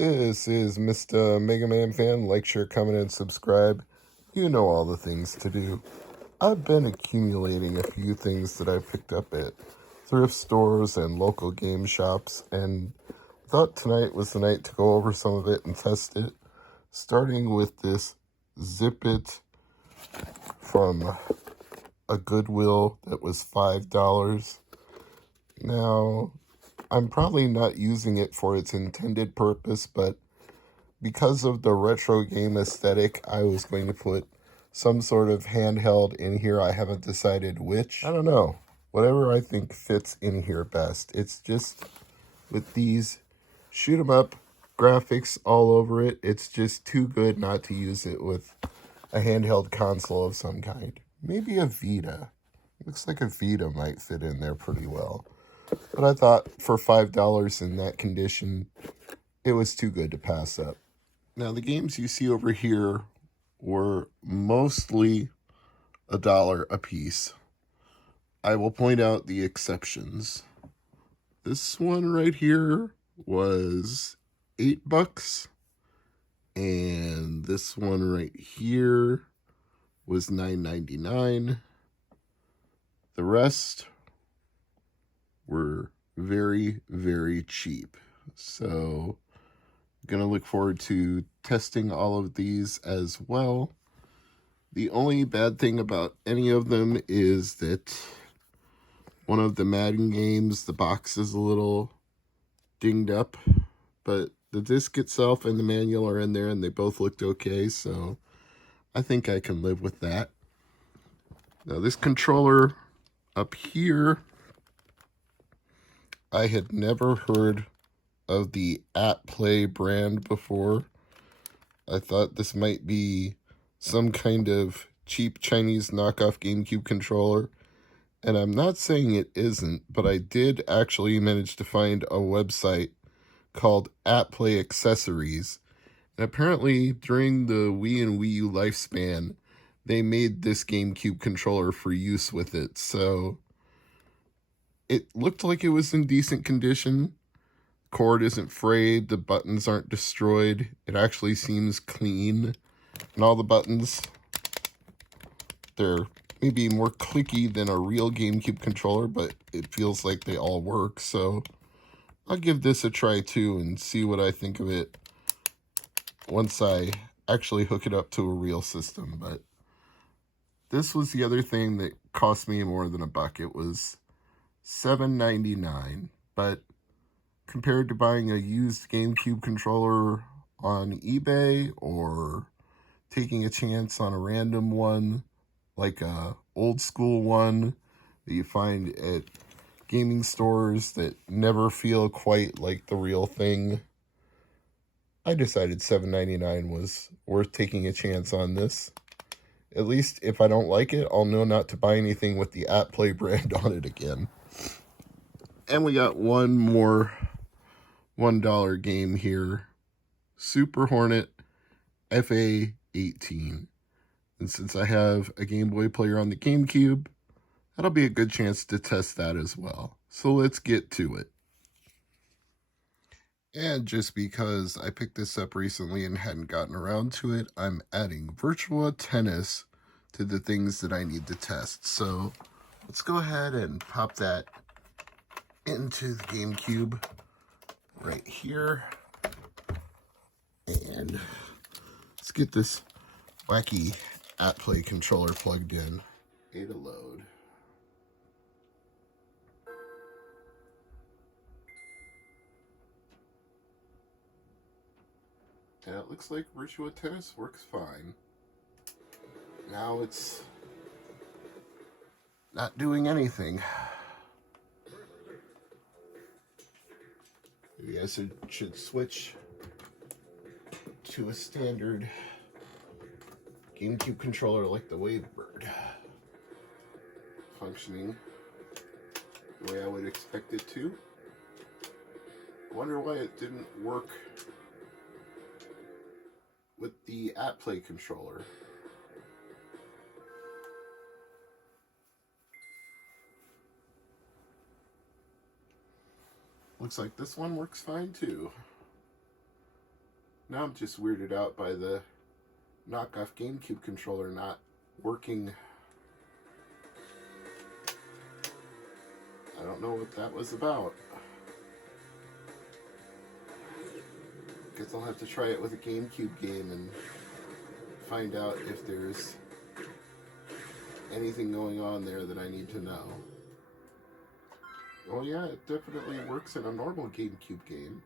This is Mr. MegaManFan. Like, share, comment, and subscribe. You know all the things to do. I've been accumulating a few things that I picked up at thrift stores and local game shops, and thought tonight was the night to go over some of it and test it, starting with this Zip It from a Goodwill that was $5. Now, I'm probably not using it for its intended purpose, but because of the retro game aesthetic, I was going to put some sort of handheld in here. I haven't decided which. I don't know. Whatever I think fits in here best. It's just with these shoot 'em up graphics all over it, it's just too good not to use it with a handheld console of some kind. Maybe a Vita. Looks like a Vita might fit in there pretty well. But I thought for $5 in that condition, it was too good to pass up. Now, the games you see over here were mostly $1 a piece. I will point out the exceptions. This one right here was $8, and this one right here was $9.99. The rest were very, very cheap. So I'm going to look forward to testing all of these as well. The only bad thing about any of them is that one of the Madden games, the box is a little dinged up, but the disc itself and the manual are in there and they both looked okay, so I think I can live with that. Now, this controller up here, I had never heard of the @Play brand before. I thought this might be some kind of cheap Chinese knockoff GameCube controller, and I'm not saying it isn't, but I did actually manage to find a website called @Play Accessories, and apparently during the Wii and Wii U lifespan, they made this GameCube controller for use with it, so it looked like it was in decent condition. Cord isn't frayed, the buttons aren't destroyed, it actually seems clean, and all the buttons, they're maybe more clicky than a real GameCube controller, but it feels like they all work, so I'll give this a try too and see what I think of it once I actually hook it up to a real system. But this was the other thing that cost me more than $1. It was $7.99, but compared to buying a used GameCube controller on eBay or taking a chance on a random one, like a old school one that you find at gaming stores that never feel quite like the real thing, I decided $7.99 was worth taking a chance on this. At least if I don't like it, I'll know not to buy anything with the @Play brand on it again. And we got one more $1 game here. Super Hornet FA18. And since I have a Game Boy player on the GameCube, that'll be a good chance to test that as well. So let's get to it. And just because I picked this up recently and hadn't gotten around to it, I'm adding Virtua Tennis to the things that I need to test. So let's go ahead and pop that into the GameCube right here. And let's get this wacky @Play controller plugged in. A to load. And it looks like Virtua Tennis works fine. Now it's not doing anything. Maybe I should switch to a standard GameCube controller like the Wavebird, functioning the way I would expect it to. I wonder why it didn't work with the @Play controller. Looks like this one works fine too. Now I'm just weirded out by the knockoff GameCube controller not working. I don't know what that was about. Guess I'll have to try it with a GameCube game and find out if there's anything going on there that I need to know. Oh yeah, it definitely works in a normal GameCube game.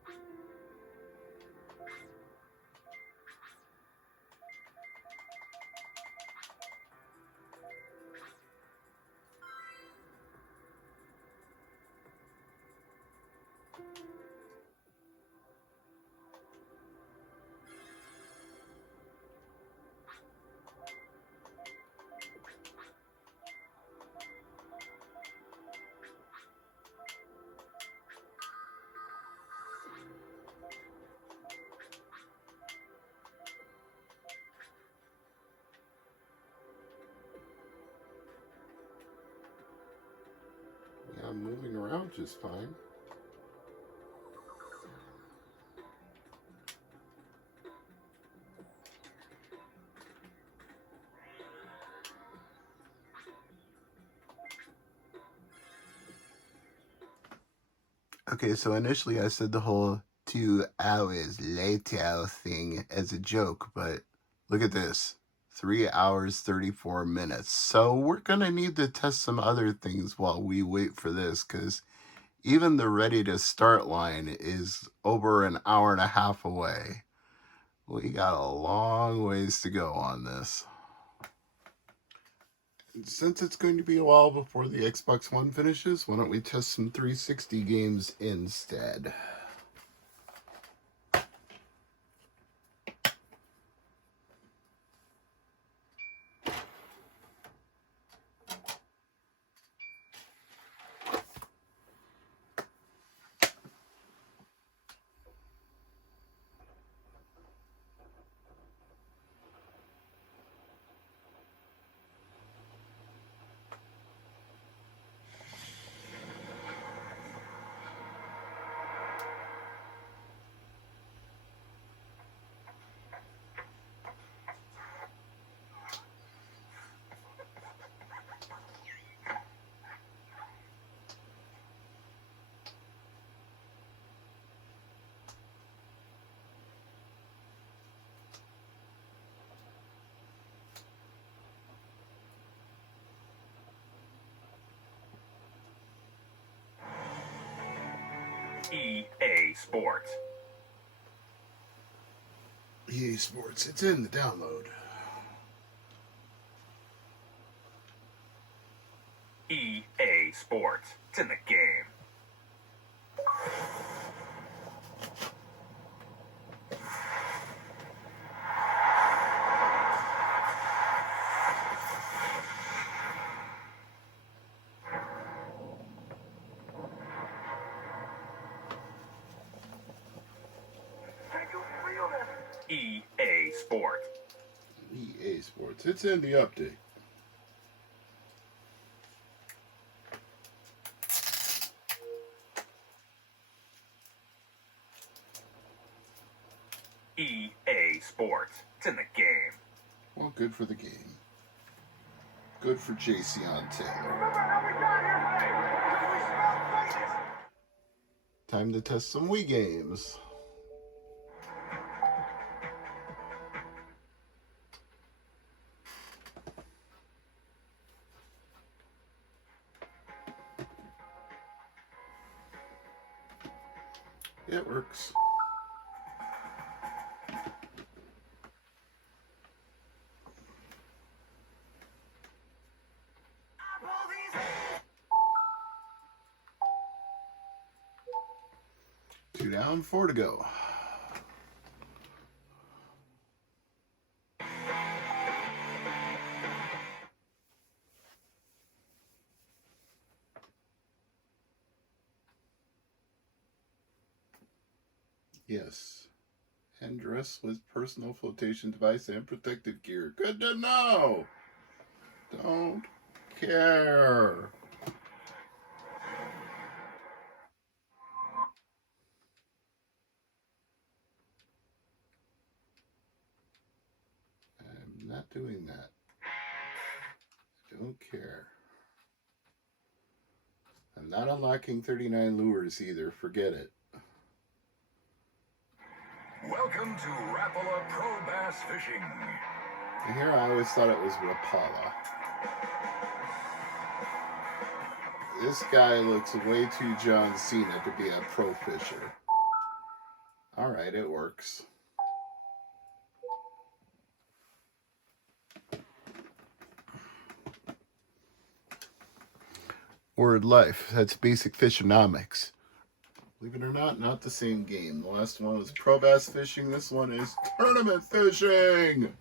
Yeah, I'm moving around just fine. Okay, so initially I said the whole 2 hours later thing as a joke, but look at this. 3 hours, 34 minutes. So we're going to need to test some other things while we wait for this, because even the ready to start line is over an hour and a half away. We got a long ways to go on this. Since it's going to be a while before the Xbox One finishes, why don't we test some 360 games instead? EA Sports. EA Sports, it's in the download. EA Sports. It's in the game. EA Sports. EA Sports, it's in the update. EA Sports. It's in the game. Well, good for the game. Good for Jason Taylor. Time to test some Wii games. It works. Two down, 4 to go. Yes. And dress with personal flotation device and protective gear. Good to know. Don't care. not doing that. I don't care. I'm not unlocking 39 lures either. Forget it. Welcome to Rapala Pro Bass Fishing. And here I always thought it was Rapala. This guy looks way too John Cena to be a pro fisher. Alright, it works. Word life. That's basic Fishonomics. Believe it or not the same game. The last one was pro bass fishing. This one is tournament fishing.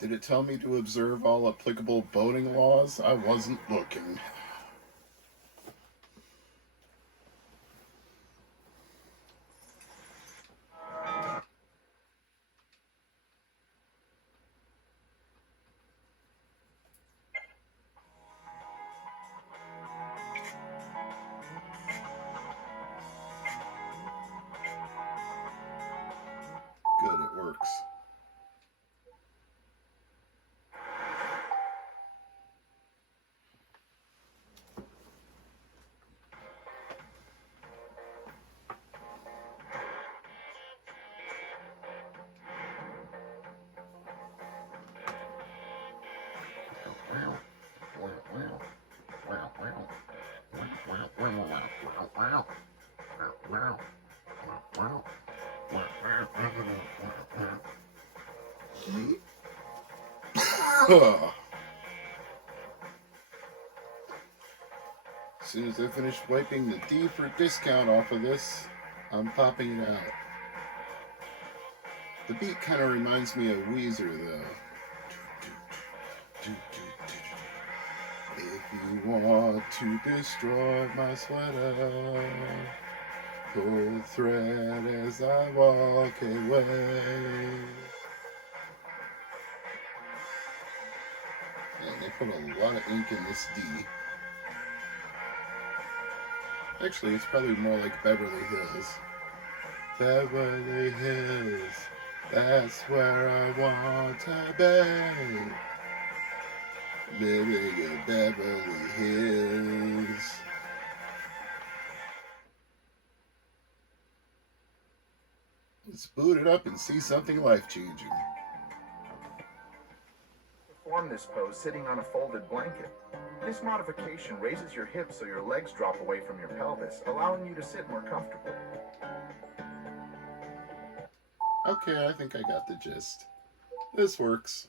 Did it tell me to observe all applicable boating laws? I wasn't looking. Good, it works. As soon as I finish wiping the D for discount off of this, I'm popping it out. The beat kind of reminds me of Weezer, though. If you want to destroy my sweater, pull thread as I walk away. And they put a lot of ink in this D. Actually, it's probably more like Beverly Hills. Beverly Hills, that's where I want to be. Living in Beverly Hills. Let's boot it up and see something life-changing. Perform this pose sitting on a folded blanket. This modification raises your hips so your legs drop away from your pelvis, allowing you to sit more comfortably. Okay, I think I got the gist. This works.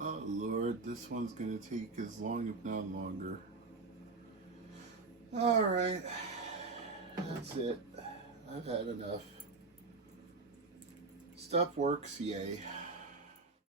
Oh Lord, this one's gonna take as long if not longer. Alright, that's it. I've had enough. Stuff works, yay.